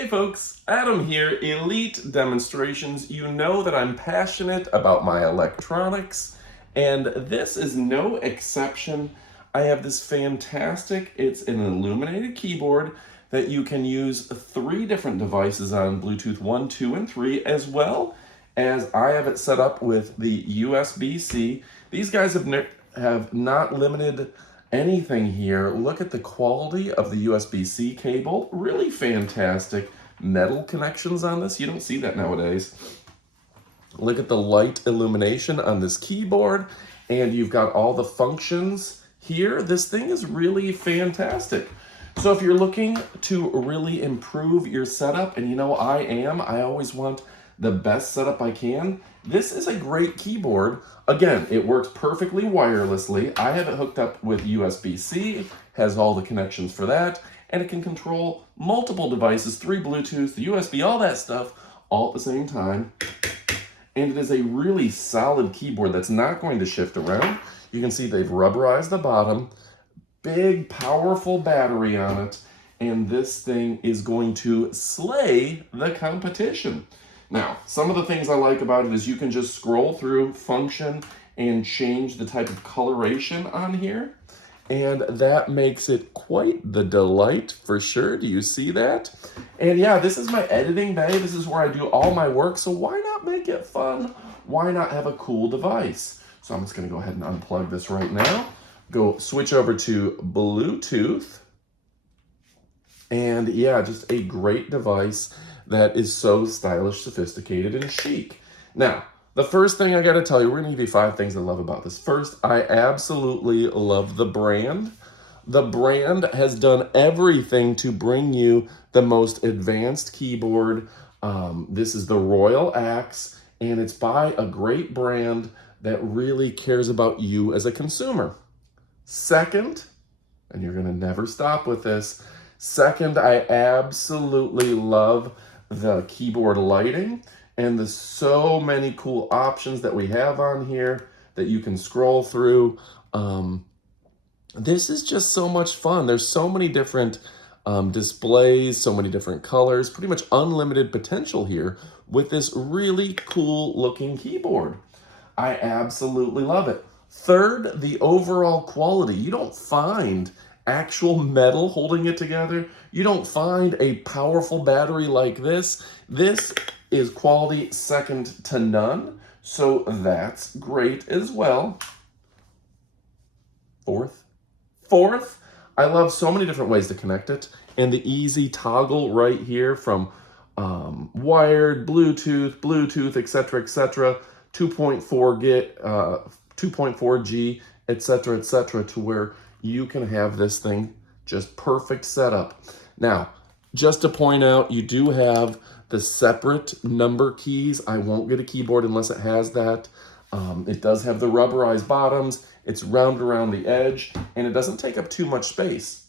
Hey folks, Adam here, Elite Demonstrations. You know that I'm passionate about my electronics, and this is no exception. I have this fantastic, it's an illuminated keyboard that you can use 3 different devices on, Bluetooth 1, 2, and 3, as well as I have it set up with the USB-C. These guys have not limited anything here. Look at the quality of the USB-C cable. Really fantastic metal connections on this. You don't see that nowadays. Look at the light illumination on this keyboard, and you've got all the functions here. This thing is really fantastic. So if you're looking to really improve your setup, and you know I always want the best setup I can, this is a great keyboard. Again, it works perfectly wirelessly. I have it hooked up with USB-C, has all the connections for that, and it can control multiple devices, 3 Bluetooth, USB, all that stuff, all at the same time. And it is a really solid keyboard that's not going to shift around. You can see they've rubberized the bottom, big, powerful battery on it, and this thing is going to slay the competition. Now, some of the things I like about it is you can just scroll through function and change the type of coloration on here. And that makes it quite the delight for sure. Do you see that? And yeah, this is my editing bay. This is where I do all my work. So why not make it fun? Why not have a cool device? So I'm just gonna go ahead and unplug this right now. Go switch over to Bluetooth. And yeah, just a great device that is so stylish, sophisticated, and chic. Now, the first thing I gotta tell you, we're gonna give you 5 things I love about this. First, I absolutely love the brand. The brand has done everything to bring you the most advanced keyboard. This is the ROYALAXE, and it's by a great brand that really cares about you as a consumer. Second, and you're gonna never stop with this, second, I absolutely love the keyboard lighting and the so many cool options that we have on here that you can scroll through. This is just so much fun. There's so many different displays, so many different colors, pretty much unlimited potential here with this really cool looking keyboard. I absolutely love it. Third, the overall quality. You don't find actual metal holding it together. You don't find a powerful battery like this. This is quality second to none, so that's great as well. Fourth, I love so many different ways to connect it, and the easy toggle right here from wired, Bluetooth, etc., 2.4G, etc., to where you can have this thing just perfect setup. Now, just to point out, you do have the separate number keys. I won't get a keyboard unless it has that. It does have the rubberized bottoms. It's round around the edge, and it doesn't take up too much space.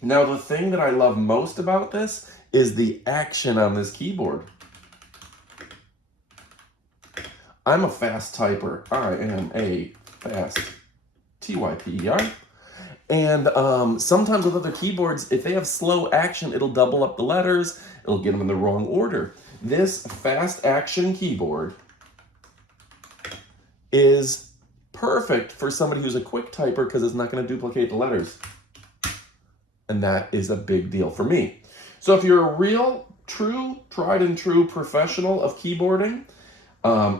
Now, the thing that I love most about this is the action on this keyboard. I'm a fast typer. I am a fast T-Y-P-E-R. And sometimes with other keyboards, if they have slow action, it'll double up the letters. It'll get them in the wrong order. This fast action keyboard is perfect for somebody who's a quick typer because it's not going to duplicate the letters. And that is a big deal for me. So if you're a real, true, tried and true professional of keyboarding,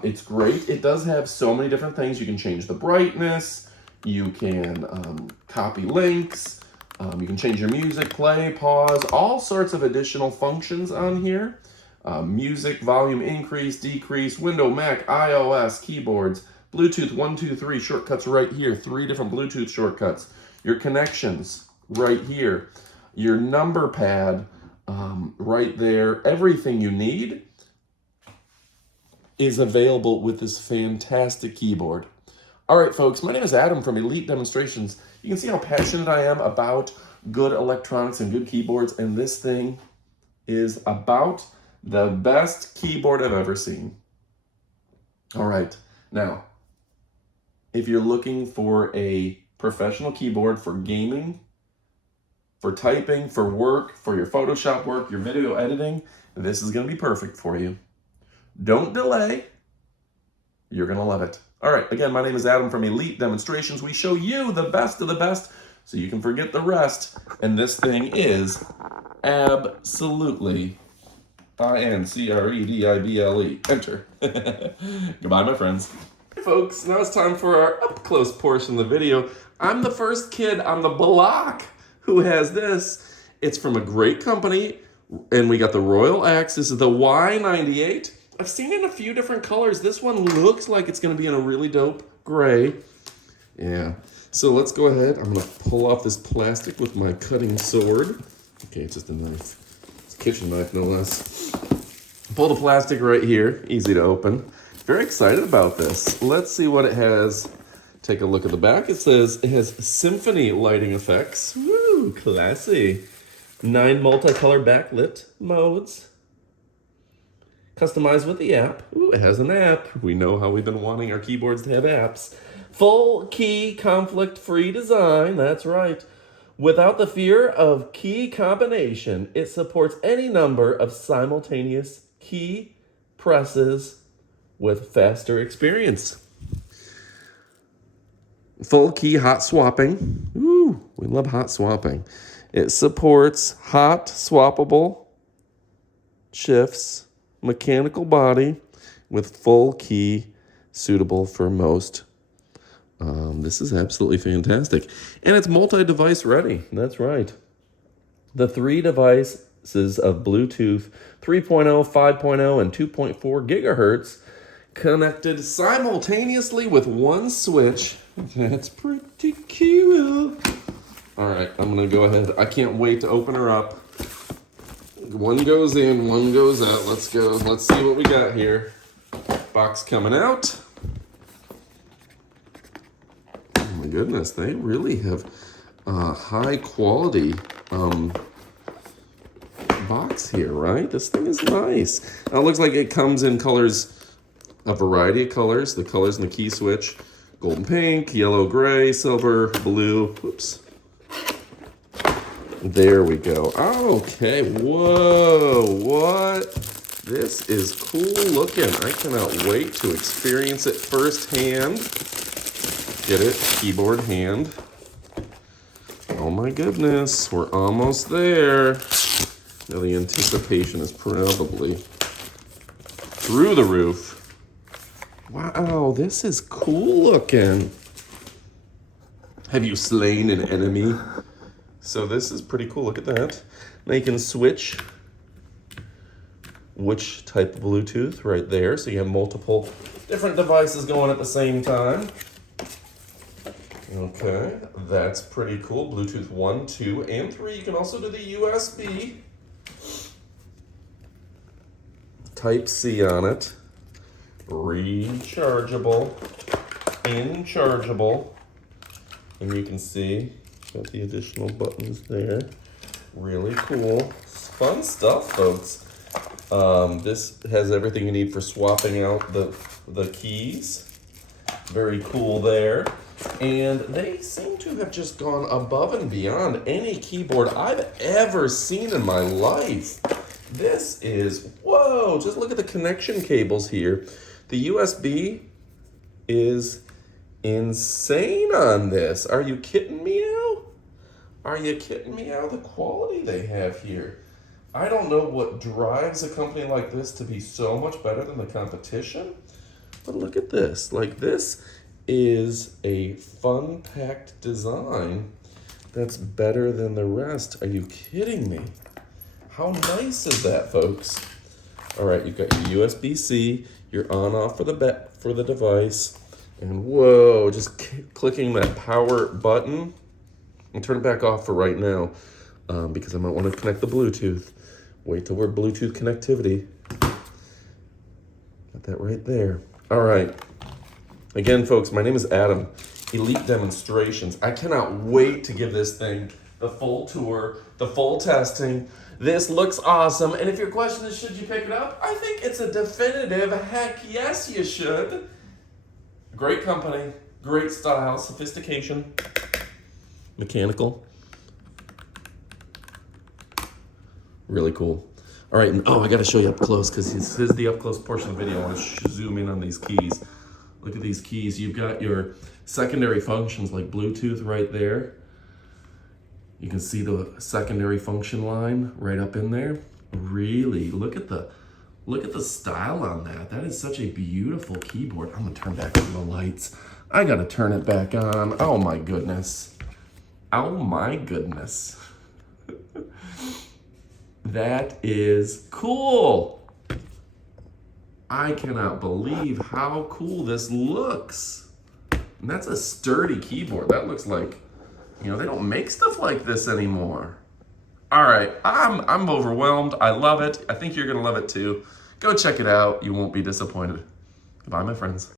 it's great. It does have so many different things. You can change the brightness. You can copy links. You can change your music, play, pause, all sorts of additional functions on here. Music, volume increase, decrease, Windows, Mac, iOS, keyboards, Bluetooth 1, 2, 3, shortcuts right here. 3 different Bluetooth shortcuts. Your connections right here. Your number pad right there. Everything you need is available with this fantastic keyboard. All right, folks, my name is Adam from Elite Demonstrations. You can see how passionate I am about good electronics and good keyboards, and this thing is about the best keyboard I've ever seen. All right, now, if you're looking for a professional keyboard for gaming, for typing, for work, for your Photoshop work, your video editing, this is going to be perfect for you. Don't delay. You're going to love it. All right, again, my name is Adam from Elite Demonstrations. We show you the best of the best so you can forget the rest. And this thing is absolutely incredible. Enter. Goodbye, my friends. Hey, folks, now it's time for our up-close portion of the video. I'm the first kid on the block who has this. It's from a great company, and we got the ROYALAXE. This is the Y98. I've seen it in a few different colors. This one looks like it's going to be in a really dope gray. Yeah. So let's go ahead. I'm going to pull off this plastic with my cutting sword. Okay, it's just a knife. It's a kitchen knife, no less. Pull the plastic right here. Easy to open. Very excited about this. Let's see what it has. Take a look at the back. It says it has symphony lighting effects. Woo, classy. 9 multicolor backlit modes. Customized with the app. Ooh, it has an app. We know how we've been wanting our keyboards to have apps. Full key conflict-free design. That's right. Without the fear of key combination, it supports any number of simultaneous key presses with faster experience. Full key hot swapping. Ooh, we love hot swapping. It supports hot swappable shifts. Mechanical body with full key, suitable for most. This is absolutely fantastic. And it's multi-device ready. That's right. The 3 devices of Bluetooth 3.0, 5.0, and 2.4 gigahertz connected simultaneously with one switch. That's pretty cool. All right, I'm going to go ahead. I can't wait to open her up. One goes in, one goes out. Let's go. Let's see what we got here. Box coming out. Oh my goodness, they really have high quality box here, right? This thing is nice. Now, it looks like it comes in colors, a variety of colors. The colors in the key switch: golden pink, yellow, gray, silver, blue. Oops. There we go. Okay, whoa, what? This is cool looking. I cannot wait to experience it firsthand. Get it? Keyboard hand. Oh my goodness, we're almost there. Now the anticipation is probably through the roof. Wow, this is cool looking. Have you slain an enemy? So this is pretty cool. Look at that. Now you can switch which type of Bluetooth right there. So you have multiple different devices going at the same time. Okay, that's pretty cool. Bluetooth 1, 2, and 3. You can also do the USB. Type-C on it. Rechargeable. In-chargeable. And you can see got the additional buttons there. Really cool. Fun stuff, folks. This has everything you need for swapping out the keys. Very cool there. And they seem to have just gone above and beyond any keyboard I've ever seen in my life. This is, whoa, just look at the connection cables here. The USB is insane on this. Are you kidding me now? Are you kidding me now? The quality they have here. I don't know what drives a company like this to be so much better than the competition, but look at this. Like, this is a fun-packed design that's better than the rest. Are you kidding me? How nice is that, folks? All right, you've got your USB-C, your on-off for the device, and whoa, just clicking that power button. I'll turn it back off for right now because I might want to connect the Bluetooth. Wait till we're Bluetooth connectivity. Got that right there. All right. Again, folks, my name is Adam. Elite Demonstrations. I cannot wait to give this thing the full tour, the full testing. This looks awesome. And if your question is, should you pick it up? I think it's a definitive heck yes, you should. Great company, great style, sophistication, mechanical. Really cool. All right, and oh, I gotta show you up close because this is the up close portion of the video. I want to zoom in on these keys. Look at these keys. You've got your secondary functions like Bluetooth right there. You can see the secondary function line right up in there. Really, look at the style on that. That is such a beautiful keyboard. I'm gonna turn back on the lights. I gotta turn it back on. Oh my goodness. Oh my goodness. That is cool. I cannot believe how cool this looks. And that's a sturdy keyboard. That looks like, you know, they don't make stuff like this anymore. All right, I'm overwhelmed. I love it. I think you're gonna love it too. Go check it out. You won't be disappointed. Goodbye, my friends.